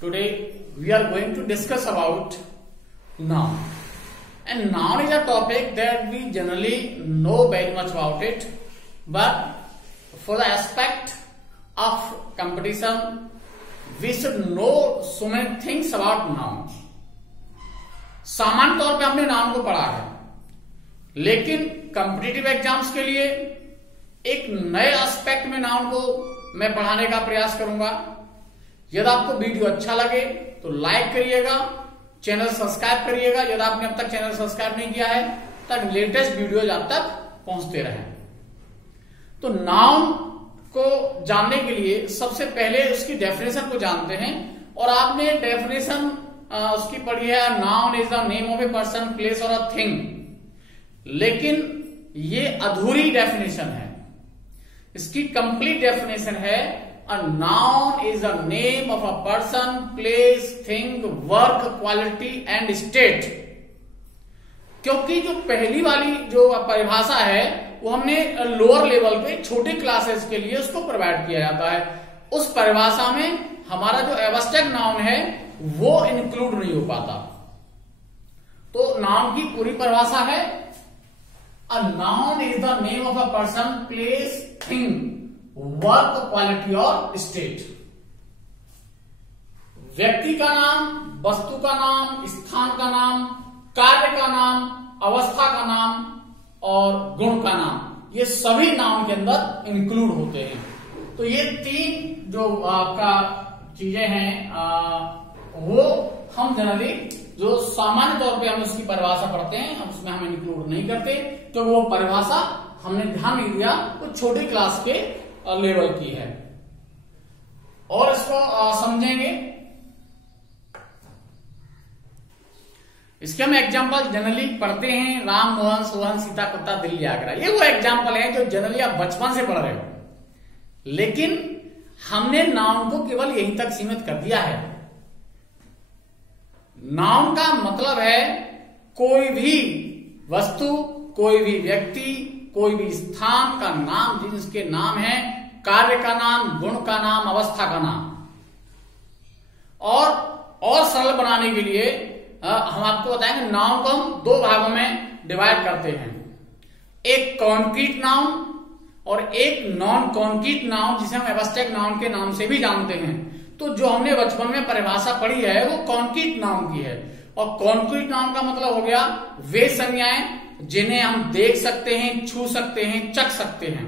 Today we are going to discuss about noun. And noun is a topic that we generally know very much about it, but for the aspect of competition, we should know so many things about noun. सामान्य तौर पे हमने noun को पढ़ा है, लेकिन competitive exams के लिए एक नए एस्पेक्ट में नाउन को मैं पढ़ाने का प्रयास करूंगा। यदि आपको वीडियो अच्छा लगे तो लाइक करिएगा, चैनल सब्सक्राइब करिएगा। यदि आपने अब तक चैनल सब्सक्राइब नहीं किया है तब लेटेस्ट वीडियोज आप तक पहुंचते रहें। तो नाउन को जानने के लिए सबसे पहले उसकी डेफिनेशन को जानते हैं, और आपने डेफिनेशन उसकी पढ़ी है, noun is the name of a person, place और अ थिंग। लेकिन ये अधूरी डेफिनेशन है। इसकी कंप्लीट डेफिनेशन है, a noun is the name of a person, place, thing, work, quality and state. क्योंकि जो पहली वाली जो परिभाषा है वो हमने लोअर लेवल पे छोटी क्लासेस के लिए उसको प्रोवाइड किया जाता है। उस परिभाषा में हमारा जो एब्स्ट्रैक्ट नाउन है वो इंक्लूड नहीं हो पाता। तो नाउन की पूरी परिभाषा है, a noun is the name of a person, place, thing, work, quality और स्टेट। व्यक्ति का नाम, वस्तु का नाम, स्थान का नाम, कार्य का नाम, अवस्था का नाम और गुण का नाम, ये सभी नाउन के अंदर इंक्लूड होते हैं। तो ये तीन जो आपका चीजें हैं वो हम जनरली जो सामान्य तौर पे हम उसकी परिभाषा पढ़ते हैं, हम उसमें हम इंक्लूड नहीं करते, तो वो परिभाषा हमने ध्यान नहीं दिया, वो छोटी क्लास के लेवल की है। और इसको समझेंगे। इसके हम एग्जाम्पल जनरली पढ़ते हैं, राम, मोहन, सोहन, सीता, कुत्ता, दिल्ली, आगरा। ये वो एग्जाम्पल है जो जनरली आप बचपन से पढ़ रहे हो, लेकिन हमने नाउन को केवल यहीं तक सीमित कर दिया है। नाउन का मतलब है कोई भी वस्तु, कोई भी व्यक्ति, कोई भी स्थान का नाम जिसके नाम है, कार्य का नाम, गुण का नाम, अवस्था का नाम। और सरल बनाने के लिए हम आपको बताएंगे, नाउन को हम दो भागों में डिवाइड करते हैं, एक कॉन्क्रीट नाउन और एक नॉन कॉन्क्रीट नाउन, जिसे हम एब्स्ट्रैक्ट नाउन के नाम से भी जानते हैं। तो जो हमने बचपन में परिभाषा पढ़ी है वो कॉन्क्रीट नाउन की है। और कॉन्क्रीट नाउन का मतलब हो गया वे संज्ञाएं जिन्हें हम देख सकते हैं, छू सकते हैं, चख सकते हैं।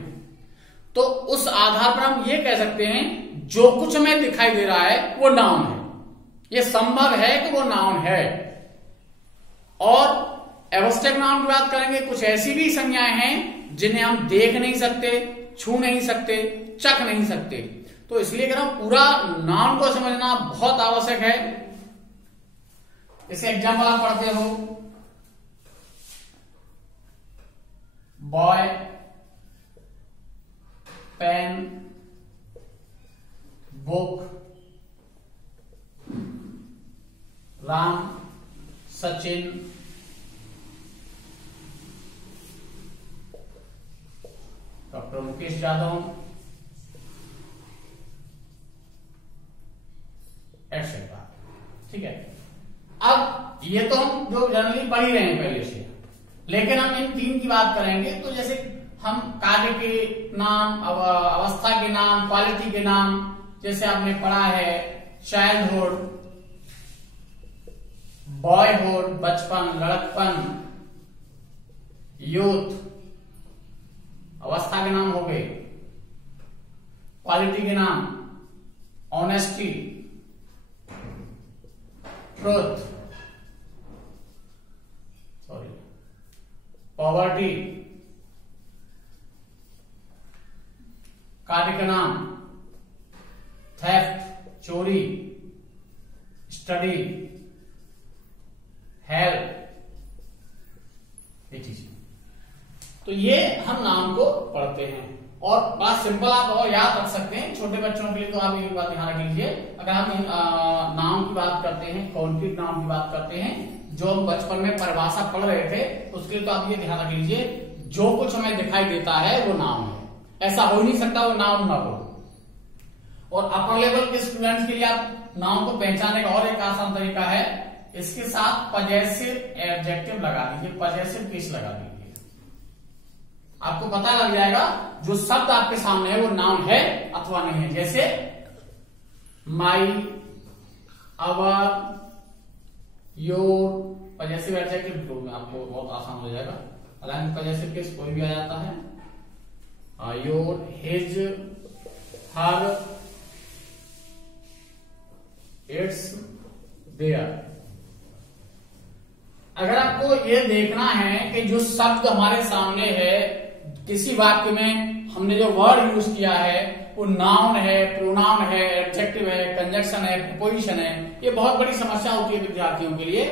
तो उस आधार पर हम ये कह सकते हैं जो कुछ हमें दिखाई दे रहा है वो नाउन है। ये संभव है कि वो नाउन है। और एब्स्ट्रैक्ट नाउन की बात करेंगे, कुछ ऐसी भी संज्ञाएं हैं जिन्हें हम देख नहीं सकते, छू नहीं सकते, चख नहीं सकते। तो इसलिए कह रहा हूं पूरा नाउन को समझना बहुत आवश्यक है। इसे एग्जाम्पल आप पढ़ते हो, boy, pen, book, Ram, Sachin, doctor Mukesh Yadav, etcetera. ठीक है। अब ये तो हम जो जनरली पढ़ ही रहे हैं पहले से, लेकिन हम इन तीन की बात करेंगे। तो जैसे हम कार्य के नाम, अवस्था के नाम, क्वालिटी के नाम, जैसे आपने पढ़ा है चाइल्डहुड, बॉयहुड, बचपन, लड़कपन, यूथ, अवस्था के नाम हो गए। क्वालिटी के नाम ऑनेस्टी, ट्रुथ, पॉवर्टी। कार्य का नाम थेफ्ट, चोरी, स्टडी, हेल्प, ये चीज। तो ये हम नाम को पढ़ते हैं। और बात सिंपल आप और याद रख सकते हैं, छोटे बच्चों के लिए तो आप ये बात ध्यान रख लीजिए। अगर हम नाम की बात करते हैं, कॉन्क्रीट नाम की बात करते हैं, जो हम बचपन में परिभाषा पढ़ रहे थे, उसके लिए तो आप ये ध्यान रख लीजिए, जो कुछ हमें दिखाई देता है वो नाम है। ऐसा हो ही नहीं सकता वो नाम ना हो। और अपर लेवल के स्टूडेंट्स के लिए आप नाउन को पहचानने का और एक आसान तरीका है, इसके साथ पजेसिव एडजेक्टिव लगा दीजिए, पजेसिव केस लगा दीजिए, आपको पता लग जाएगा जो शब्द आपके सामने है वो नाउन है अथवा नहीं है। जैसे माई, आवर, योर, पजेसिव एडजेक्टिव में आपको बहुत आसान हो जाएगा। हालांकि पजेसिव केस कोई भी आ जाता है, your, his, her, its, their. अगर आपको यह देखना है कि जो शब्द हमारे सामने है, किसी वाक्य में हमने जो वर्ड यूज किया है वो नाउन है, प्रोनाउन है, एडजेक्टिव है, कंजक्शन है, प्रीपोजिशन है, ये बहुत बड़ी समस्या होती है विद्यार्थियों के लिए।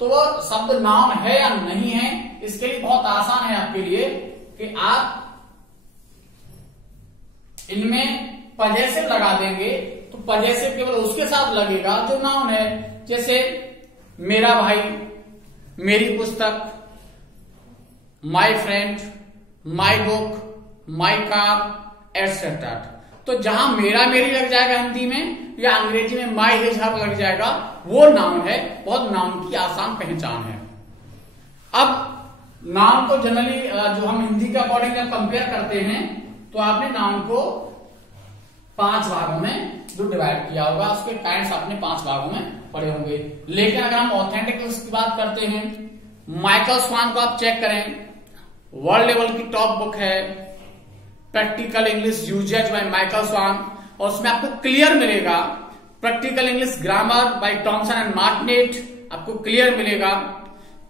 तो वो शब्द नाउन है या नहीं है, इसके लिए बहुत आसान है आपके लिए कि आप इनमें पजेसिव लगा देंगे, तो पजेसिव केवल उसके साथ लगेगा जो नाउन है। जैसे मेरा भाई, मेरी पुस्तक, my friend, my book, my car, etcetera. तो जहां मेरा, मेरी लग जाएगा हिंदी में, या अंग्रेजी में माई, हिज, हर लग जाएगा, वो नाउन है। बहुत नाउन की आसान पहचान है। अब नाउन को जनरली जो हम हिंदी के अकॉर्डिंग जब कंपेयर करते हैं, तो आपने नाउन को 5 भागों में जो डिवाइड किया होगा, उसके काइंड्स आपने 5 भागों में पढ़े होंगे। लेकिन अगर हम ऑथेंटिक की बात करते हैं, माइकल स्वान को आप चेक करें, वर्ल्ड लेवल की टॉप बुक है, practical English usage by Michael Swan, और उसमें आपको क्लियर मिलेगा, practical English grammar by Thomson and Martinet, आपको क्लियर मिलेगा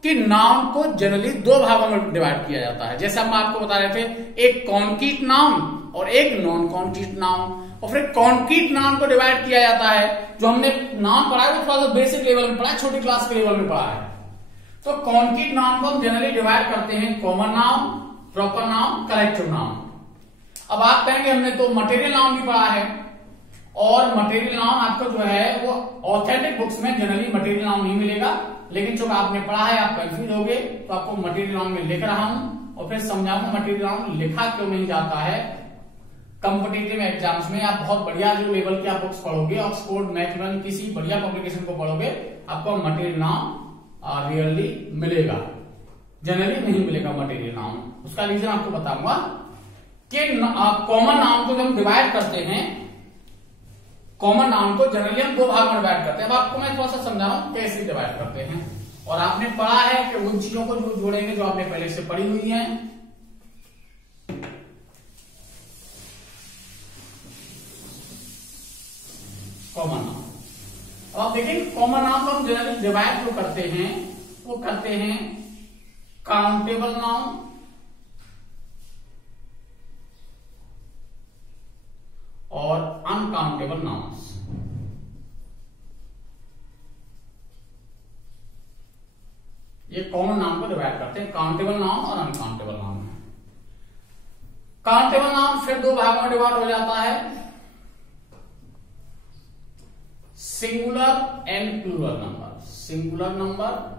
कि नाउन को जनरली 2 भागों में डिवाइड किया जाता है। जैसे हम आपको बता रहे थे, एक कॉन्क्रीट नाउन और एक नॉन कॉन्क्रीट नाउन। और फिर कॉन्क्रीट नाउन को डिवाइड किया जाता है, जो हमने नाउन पढ़ा है वो थोड़ा सा बेसिक लेवल में पढ़ा है, छोटी क्लास के लेवल में पढ़ा है। तो कॉन्क्रीट नाउन को हम जनरली डिवाइड करते हैं common noun, proper noun, collective noun. अब आप कहेंगे हमने तो मटेरियल नाउन भी पढ़ा है, और मटेरियल नाउन आपको जो है वो ऑथेंटिक बुक्स में जनरली मटेरियल नाउन नहीं मिलेगा। लेकिन जो आपने पढ़ा है आप कंफ्यूज हो गए, तो आपको मटेरियल नाउन में लिख रहा हूं और फिर समझाऊंगा मटेरियल नाउन लिखा क्यों नहीं जाता है। कॉम्पिटिटिव एग्जाम्स में आप बहुत बढ़िया जो लेवल की आप बुक्स पढ़ोगे, ऑक्सफोर्ड, मैथमेटिक्स, किसी बढ़िया पब्लिकेशन को पढ़ोगे, आपको मटेरियल नाउन रियली मिलेगा, जनरली नहीं मिलेगा मटेरियल नाउन। उसका रीजन आपको बताऊंगा कि कॉमन नाउन को जब हम डिवाइड करते हैं, कॉमन नाउन को जनरली हम 2 भाग में डिवाइड करते हैं। अब आपको मैं थोड़ा सा समझा रहा हूं कैसे डिवाइड करते हैं, और आपने पढ़ा है कि उन चीजों को जो जोड़ेंगे जो आपने पहले से पढ़ी हुई है। कॉमन नाउन, अब आप देखिए कॉमन नाउन को हम जनरली डिवाइड जो करते हैं वो करते हैं काउंटेबल नाउन और अनकाउंटेबल नाउन्स। ये कॉमन नाउन को डिवाइड करते हैं, काउंटेबल नाउन और अनकाउंटेबल नाउन। काउंटेबल नाउन फिर 2 भागों में डिवाइड हो जाता है, singular and plural number. Singular number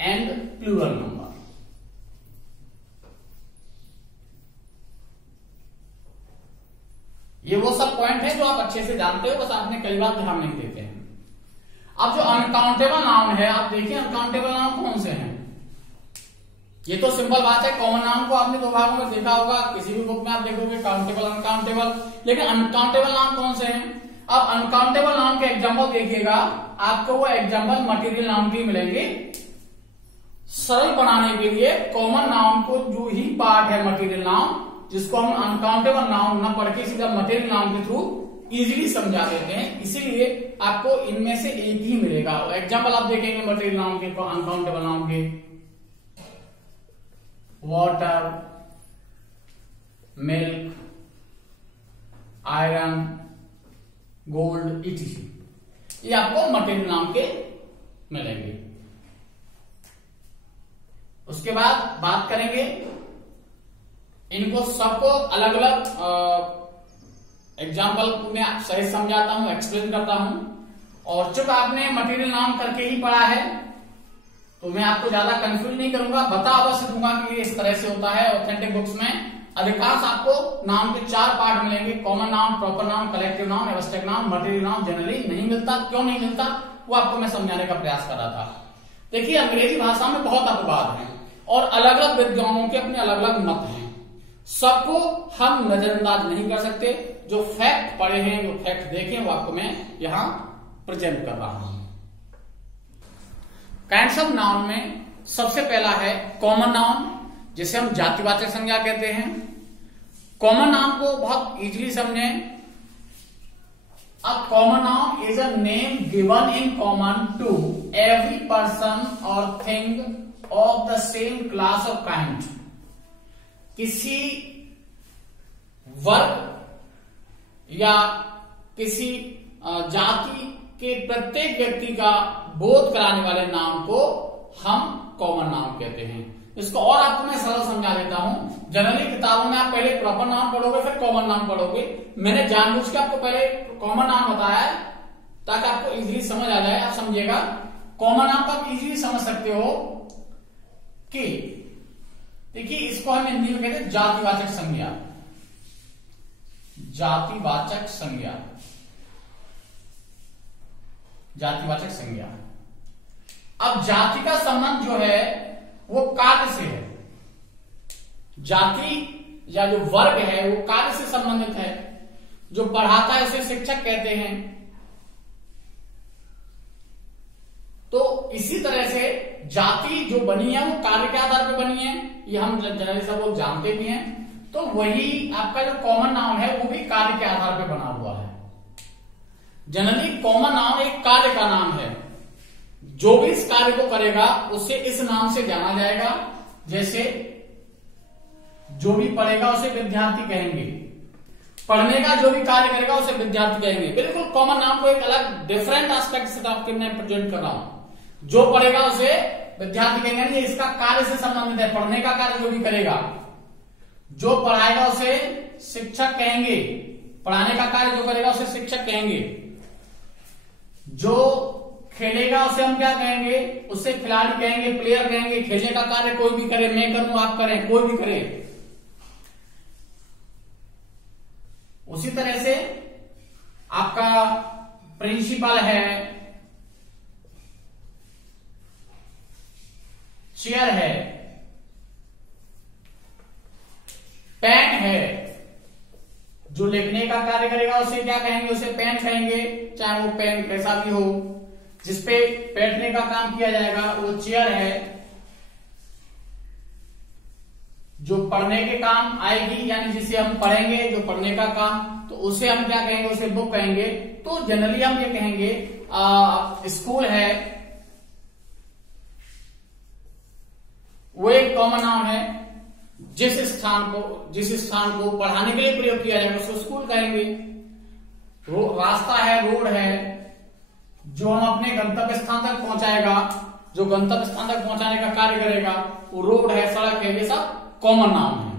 and plural number. ये वो सब पॉइंट है जो आप अच्छे से जानते हो, बस आपने कई बार ध्यान नहीं देते हैं। अब जो अनकाउंटेबल नाउन है, आप देखिए अनकाउंटेबल नाउन कौन से हैं। ये तो सिंपल बात है, कॉमन नाउन को आपने 2 भागों में देखा होगा, किसी भी बुक में आप देखोगे काउंटेबल, अनकाउंटेबल। लेकिन अनकाउंटेबल नाउन कौन से हैं? अब अनकाउंटेबल नाउन के एग्जाम्पल देखिएगा, आपको वो एग्जाम्पल मटेरियल नाउन के मिलेंगे। सरल बनाने के लिए कॉमन नाउन को जो ही पार्ट है मटेरियल नाउन, जिसको हम अनकाउंटेबल नाउन न पढ़ के सीधा मटेरियल नाउन के थ्रू इजीली समझा देते हैं, इसीलिए आपको इनमें से एक ही मिलेगा। एग्जाम्पल आप देखेंगे मटेरियल नाउन के, अनकाउंटेबल नाउन के, water, milk, iron, gold, etc., ये आपको मटेरियल नाउन के मिलेंगे। उसके बाद बात करेंगे, इनको सबको अलग अलग एग्जाम्पल में सही समझाता हूं, एक्सप्लेन करता हूं। और चूंकि आपने मटेरियल नाउन करके ही पढ़ा है, तो मैं आपको ज्यादा कंफ्यूज नहीं करूंगा, बता बस दूंगा कि इस तरह से होता है ऑथेंटिक बुक्स में। अधिकांश आपको नाउन के 4 पार्ट मिलेंगे, common noun, proper noun, collective noun, abstract noun, material noun generally नहीं मिलता। क्यों नहीं मिलता वो आपको मैं समझाने का प्रयास कर रहा था। देखिए अंग्रेजी भाषा में बहुत अपवाद हैं और अलग अलग विद्वानों के अपने अलग अलग मत हैं, सबको हम नजरअंदाज नहीं कर सकते। जो फैक्ट पढ़े हैं, जो फैक्ट देखे वो आपको मैं यहां प्रेजेंट कर रहा हूं। काइंड्स ऑफ नाउन में सबसे पहला है कॉमन नाउन, जिसे हम जातिवाचक संज्ञा कहते हैं। कॉमन नाउन को बहुत इजीली समझें। A common noun is a name given in common to every person or thing of the same class or kind. किसी वर्ग या किसी जाति के प्रत्येक व्यक्ति का बोध कराने वाले नाम को हम कॉमन नाउन कहते हैं। इसको और आपको मैं सरल समझा देता हूं। जनरली किताबों में आप पहले प्रॉपर नाउन पढ़ोगे फिर कॉमन नाउन पढ़ोगे। मैंने जानबूझ के आपको पहले कॉमन नाउन बताया है ताकि आपको इजीली समझ आ जाए। आप समझिएगा, कॉमन नाउन को आप इजीली समझ सकते हो कि देखिए इसको हम हिंदी में कहते हैं जातिवाचक संज्ञा। जातिवाचक संज्ञा, जातिवाचक संज्ञा। अब जाति का संबंध जो है वो कार्य से है। जाति या जो वर्ग है वो कार्य से संबंधित है। जो पढ़ाता है उसे शिक्षक कहते हैं। तो इसी तरह से जाति जो बनी है वो कार्य के आधार पर बनी है, ये हम जनरली सब लोग जानते भी हैं। तो वही आपका जो कॉमन नाउन है वो भी कार्य के आधार पर बना हुआ है। जनरली कॉमन नाउन एक कार्य का नाम है। जो भी इस कार्य को करेगा उसे इस नाम से जाना जाएगा। जैसे जो भी पढ़ेगा उसे विद्यार्थी कहेंगे, पढ़ने का जो भी कार्य करेगा उसे विद्यार्थी कहेंगे। बिल्कुल कॉमन नाउन को एक अलग डिफरेंट एस्पेक्ट से आपके मैं प्रेजेंट कर रहा हूं। जो पढ़ेगा उसे विद्यार्थी कहेंगे, ये इसका कार्य से संबंधित है, पढ़ने का कार्य जो भी करेगा। जो पढ़ाएगा उसे शिक्षक कहेंगे, पढ़ाने का कार्य जो करेगा उसे शिक्षक कहेंगे। जो खेलेगा उसे हम क्या कहेंगे, उससे खिलाड़ी कहेंगे, प्लेयर कहेंगे। खेलने का कार्य कोई भी करे, मैं करूं आप करें, कोई भी करे। उसी तरह से आपका प्रिंसिपल है, चेयर है, पेन है। जो लिखने का कार्य करेगा उसे क्या कहेंगे, उसे पेन कहेंगे, चाहे वो पेन कैसा भी हो। जिसपे बैठने का काम किया जाएगा वो चेयर है। जो पढ़ने के काम आएगी यानी जिसे हम पढ़ेंगे, जो पढ़ने का काम, तो उसे हम क्या कहेंगे, उसे बुक कहेंगे। तो जनरली हम ये कहेंगे स्कूल है, वो एक कॉमन नाउन है। जिस स्थान को पढ़ाने के लिए प्रयोग किया जाएगा उसको स्कूल कहेंगे। रास्ता है, रोड है, जो हम अपने गंतव्य स्थान तक पहुंचाएगा, जो गंतव्य स्थान तक पहुंचाने का कार्य करेगा वो रोड है, सड़क है, ये सब कॉमन नाउन है।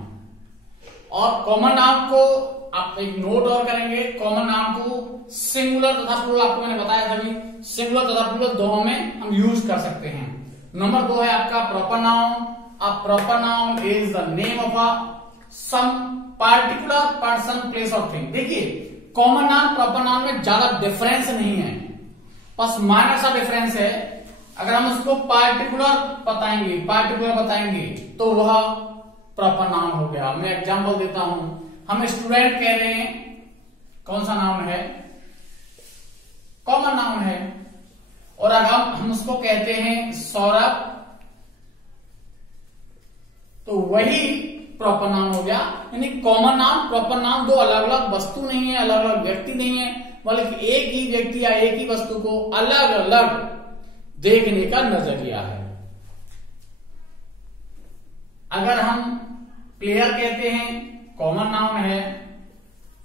और कॉमन नाउन को आप एक नोट और करेंगे, कॉमन नाउन को सिंगुलर तथा प्लूरल, आपको मैंने बताया तभी सिंगुलर तथा प्लूरल दोनों में हम यूज कर सकते हैं। नंबर 2 है आपका proper noun. A proper noun is the name of some particular person, place or thing। देखिए कॉमन नाउन प्रॉपर नाउन में ज्यादा डिफरेंस नहीं है, बस माइनर सा डिफरेंस है। अगर हम उसको पार्टिकुलर बताएंगे तो वह प्रॉपर नाउन हो गया। मैं एग्जांपल देता हूं, हम स्टूडेंट कह रहे हैं, कौन सा नाउन है, कॉमन नाउन है। और अगर हम उसको कहते हैं सौरभ तो वही प्रॉपर नाउन हो गया। यानी कॉमन नाउन प्रॉपर नाउन दो अलग अलग वस्तु नहीं है, अलग अलग व्यक्ति नहीं है, बल्कि एक ही व्यक्ति या एक ही वस्तु को अलग अलग देखने का नजरिया है। अगर हम प्लेयर कहते हैं कॉमन नाउन है।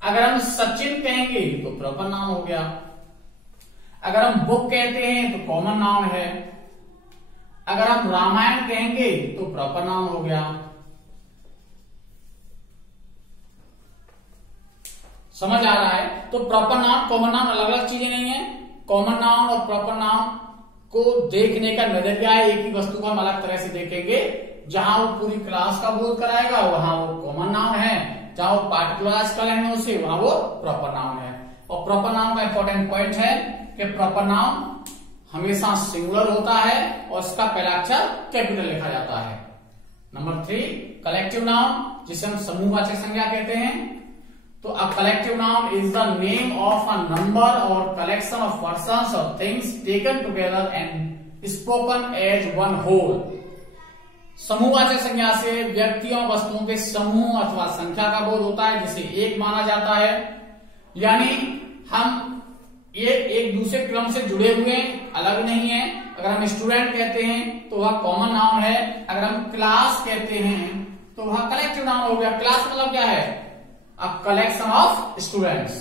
अगर हम सचिन कहेंगे तो प्रॉपर नाउन हो गया। अगर हम बुक कहते हैं तो कॉमन नाउन है। अगर हम रामायण कहेंगे तो प्रॉपर नाउन हो गया। समझ आ रहा है? तो प्रॉपर नाउन कॉमन नाउन अलग अलग चीजें नहीं है। कॉमन नाउन और प्रॉपर नाउन को देखने का नजरिया है, एक ही वस्तु को हम अलग तरह से देखेंगे, जहां वो पूरी क्लास का बोध कराएगा वहां वो कॉमन नाउन है, जहां वो पार्टिकुलराइज कर लेंगे उसे वहां वो प्रॉपर नाउन है। और प्रॉपर नाउन का इंपॉर्टेंट पॉइंट है कि प्रॉपर नाउन हमेशा सिंगुलर होता है और इसका पहला अक्षर कैपिटल लिखा जाता है। नंबर 3 कलेक्टिव नाउन, जिसे हम समूहवाचक संज्ञा कहते हैं। तो a collective noun is the name of a number or collection of persons or things taken together and spoken as one whole. समूहवाचक संज्ञा से व्यक्तियों वस्तुओं के समूह अथवा संख्या का बोध होता है जिसे एक माना जाता है। यानी हम ये एक दूसरे क्रम से जुड़े हुए हैं, अलग नहीं है। अगर हम स्टूडेंट कहते हैं तो वह कॉमन नाउन है, अगर हम क्लास कहते हैं तो वह कलेक्टिव नाउन हो गया। क्लास मतलब क्या है? A collection of students.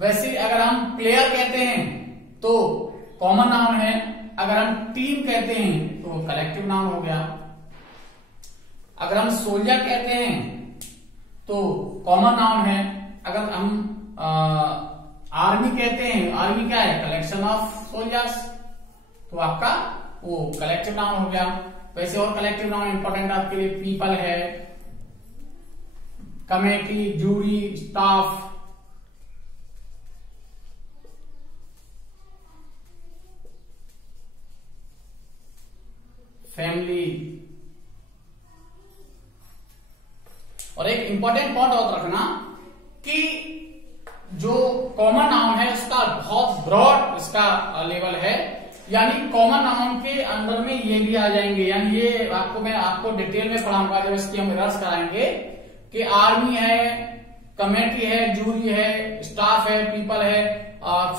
वैसे अगर हम प्लेयर कहते हैं तो कॉमन नाउन है, अगर हम टीम कहते हैं तो वो कलेक्टिव नाउन हो गया। अगर हम सोल्जर कहते हैं तो कॉमन नाउन है, अगर हम आर्मी कहते हैं, आर्मी क्या है? कलेक्शन ऑफ सोल्जर्स, तो आपका वो कलेक्टिव नाउन हो गया। वैसे और कलेक्टिव नाउन इंपॉर्टेंट आपके लिए पीपल है, कमेटी, जूरी, स्टाफ। फैमिली। और एक इंपॉर्टेंट पॉइंट और रखना कि जो कॉमन नाउन है उसका बहुत ब्रॉड इसका लेवल है, यानी कॉमन नाउन के अंदर में ये भी आ जाएंगे। यानी ये मैं आपको डिटेल में पढ़ाऊंगा जब इसकी हम रिहर्स कराएंगे कि आर्मी है, कमेटी है, जूरी है, स्टाफ है, पीपल है,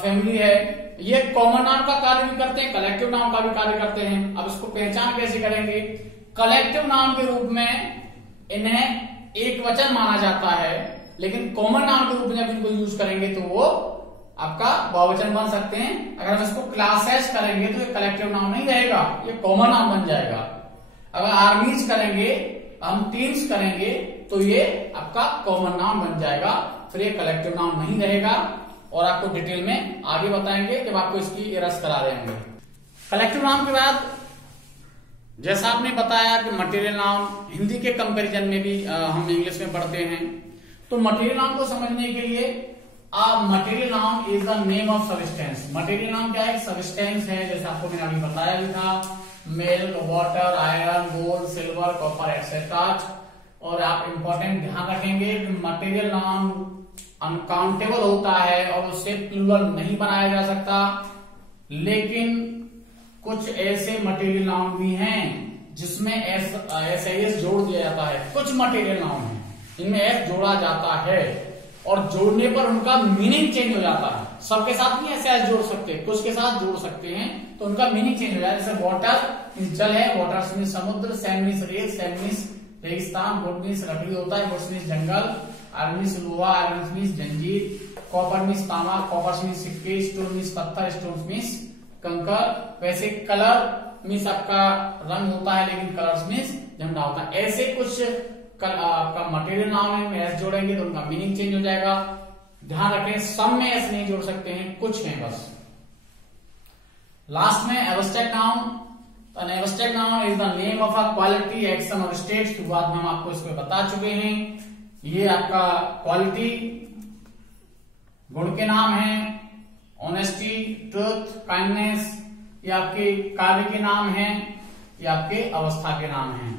फैमिली है, ये कॉमन नाउन का कार्य भी करते हैं, कलेक्टिव नाउन का भी कार्य करते हैं। अब इसको पहचान कैसे करेंगे? कलेक्टिव नाउन के रूप में इन्हें एक वचन माना जाता है, लेकिन कॉमन नाउन के रूप में जब इनको यूज करेंगे तो वो आपका बहुवचन बन सकते हैं। अगर हम इसको क्लासेस करेंगे तो ये कलेक्टिव नाउन नहीं रहेगा, ये कॉमन नाउन बन जाएगा। अगर आर्मीज करेंगे, हम टीम्स करेंगे तो ये आपका कॉमन नाउन बन जाएगा, फिर ये कलेक्टिव नाउन नहीं रहेगा। और आपको डिटेल में आगे बताएंगे जब आपको इसकी रस करा रहे होंगे। कलेक्टिव नाउन के बाद जैसा आपने बताया कि मटेरियल नाउन, हिंदी के कंपैरिजन में भी हम इंग्लिश में पढ़ते हैं। तो मटेरियल नाउन को समझने के लिए material noun is the name of substance. Material noun क्या है? सब्सटेंस है, जैसे आपको मैंने अभी बताया भी था, milk, water, iron, gold, silver, copper etcetera. और आप इंपॉर्टेंट ध्यान रखेंगे कि मटेरियल नाउन अनकाउंटेबल होता है और उससे प्लूरल नहीं बनाया जा सकता, लेकिन कुछ ऐसे मटेरियल नाउन भी हैं जिसमें एस जोड़ दिया जाता है। कुछ मटेरियल नाउन है इनमें एस जोड़ा जाता है और जोड़ने पर उनका मीनिंग चेंज हो जाता है। सबके साथ नहीं ऐसे एस जोड़ सकते, कुछ के साथ जोड़ सकते हैं तो उनका मीनिंग चेंज हो जाता है। जैसे वाटर जल है, वाटर मीन्स समुद्र, सैंड मीन्स रेत, सैंड मीन्स रेगिस्तान, वुड मीन्स लकड़ी होता है, would means jungle, iron means लोहा, आयरन मीन्स जंजीर, कॉपर मीन्स तांबा, कॉपर मीन्स सिक्के, स्टोन मीन्स पत्थर, स्टोन मीन्स कंकर। वैसे कलर मीन्स आपका रंग होता है, लेकिन कलर्स मीन्स झंडा होता है। ऐसे कुछ आपका मटेरियल नाउन है, एस जोड़ेंगे तो उनका मीनिंग चेंज हो जाएगा। ध्यान रखें सब में एस नहीं जोड़ सकते हैं, कुछ हैं बस। लास्ट में abstract noun. An abstract noun is the name of a quality, action or state। शुरुआत में हम आपको इसमें बता चुके हैं। ये आपका क्वालिटी गुण के नाम है, ऑनेस्टी, ट्रुथ, काइंडनेस, ये आपके कार्य के नाम है, ये आपके अवस्था के नाम है।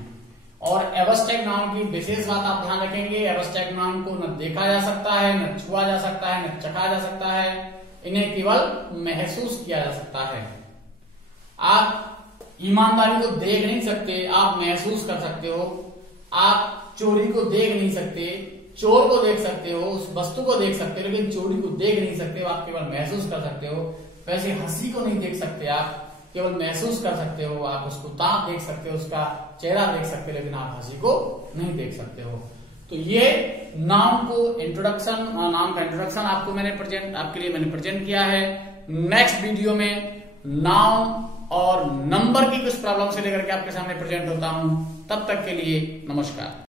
और एब्स्ट्रैक्ट नाउन की विशेष बात आप ध्यान रखेंगे, एब्स्ट्रैक्ट नाउन को न देखा जा सकता है, न छुआ जा सकता है, न चखा जा सकता है, इन्हें केवल महसूस किया जा सकता है। आप ईमानदारी को देख नहीं सकते, आप महसूस कर सकते हो। आप चोरी को देख नहीं सकते, चोर को देख सकते हो, उस वस्तु को देख सकते हो, लेकिन चोरी को देख नहीं सकते हो, आप केवल महसूस कर सकते हो। वैसे हंसी को नहीं देख सकते, आप केवल महसूस कर सकते हो। आप उसको दांत देख सकते हो, उसका चेहरा देख सकते हो, लेकिन आप हंसी को नहीं देख सकते हो। तो ये नाउन को इंट्रोडक्शन, नाउन का इंट्रोडक्शन आपके लिए मैंने प्रेजेंट किया है। नेक्स्ट वीडियो में नाउन और नंबर की कुछ प्रॉब्लम से लेकर के आपके सामने प्रेजेंट होता हूं। तब तक के लिए नमस्कार।